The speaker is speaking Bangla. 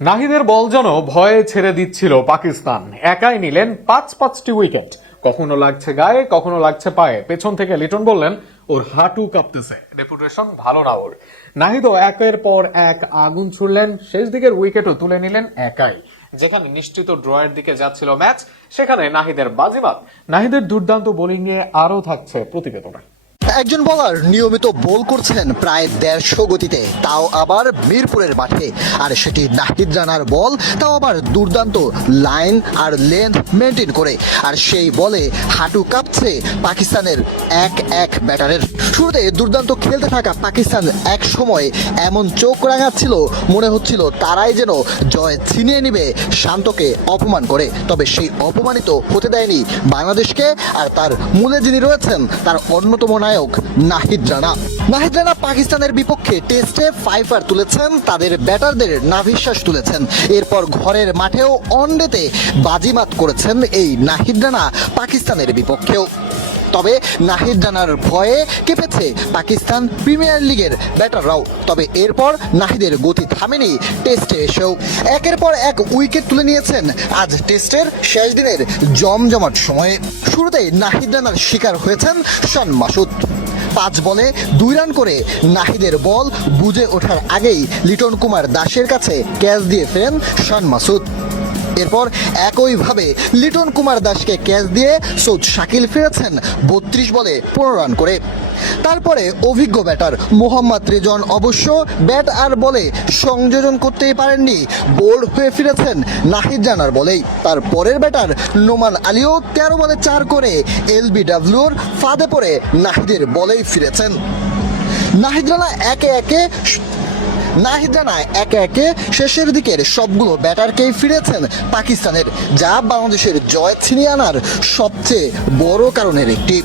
নাহিদের বল যেন ভয়ে ছেড়ে দিচ্ছিল পাকিস্তান। একাই নিলেন পাঁচটি উইকেট। কখনো লাগছে গায়ে, কখনো লাগছে পায়ে। পেছন থেকে লিটন বললেন ওর হাঁটু কাঁপতেছে, রেপুটেশন ভালো না ওর। নাহিদও একের পর এক আগুন ছুড়লেন, শেষ দিকের উইকেটও তুলে নিলেন একাই। যেখানে নিশ্চিত ড্রয়ের দিকে যাচ্ছিল ম্যাচ, সেখানে নাহিদের বাজিমাত। নাহিদের দুর্দান্ত বোলিং নিয়ে আরও থাকছে প্রতিবেদনে। একজন বোলার নিয়মিত বোল করছেন প্রায় 150 গতিতে, তাও আবার মিরপুরের মাঠে। আর সেটি নাহিদ রানার বল, তাও আবার দুর্দান্ত লাইন আর লেন্থ মেনটেন করে। আর সেই বলে হাঁটু কাঁপছে পাকিস্তানের এক ব্যাটারের। শুরুতে দুর্দান্ত খেলতে থাকা পাকিস্তান এক সময় এমন চোখ রাঙাচ্ছিল, মনে হচ্ছিল তারাই যেন জয় ছিনিয়ে নিবে শান্তকে অপমান করে। তবে সেই অপমানিত হতে দেয়নি বাংলাদেশকে। আর তার মূলে যিনি রয়েছেন তার অন্যতম নায়ক নাহিদ রানা। নাহিদ রানা পাকিস্তানের বিপক্ষে টেস্টে 5 তুলেছেন, তাদের ব্যাটারদের নাভিশ্বাস তুলেছেন। এরপর ঘরের মাঠেও ওয়ানডেতে বাজিমাত করেছেন এই নাহিদ রানা পাকিস্তানের বিপক্ষেও। তবে নাহিদ রানার ভয়ে কেঁপেছে পাকিস্তান প্রিমিয়ার লিগের ব্যাটাররাও। তবে এরপর নাহিদের গতি থামেনি টেস্টে এসেও। একের পর এক উইকেট তুলে নিয়েছেন আজ টেস্টের শেষ দিনের জমজমাট সময়ে। শুরুতেই নাহিদ রানার শিকার হয়েছেন শন মাসুদ। 5 বলে 2 রান করে নাহিদের বল বুঝে ওঠার আগেই লিটন কুমার দাসের কাছে ক্যাচ দিয়ে ফেরেন শন মাসুদ। এরপর একইভাবে লিটন কুমার দাসকে ক্যাচ দিয়ে সৌদ শাকিল ফিরেছেন 32 বলে 15 রান করে। তারপরে অভিজ্ঞ ব্যাটার মোহাম্মদ রেজন অবশ্য ব্যাট আর বলে সংযোজন করতেই পারেননি, বোল্ড হয়ে ফিরেছেন নাহিদ রানার বলেই। তার পরের ব্যাটার নোমান আলীও 13 বলে 4 করে এলবিডব্লিউর ফাঁদে পড়ে নাহিদের বলেই ফিরেছেন। নাহিদ রানা একে একে শেষের দিকের সবগুলো ব্যাটারকেই ফিরেছেন পাকিস্তানের, যা বাংলাদেশের জয় ছিনিয়ে আনার সবচেয়ে বড় কারণের একটি।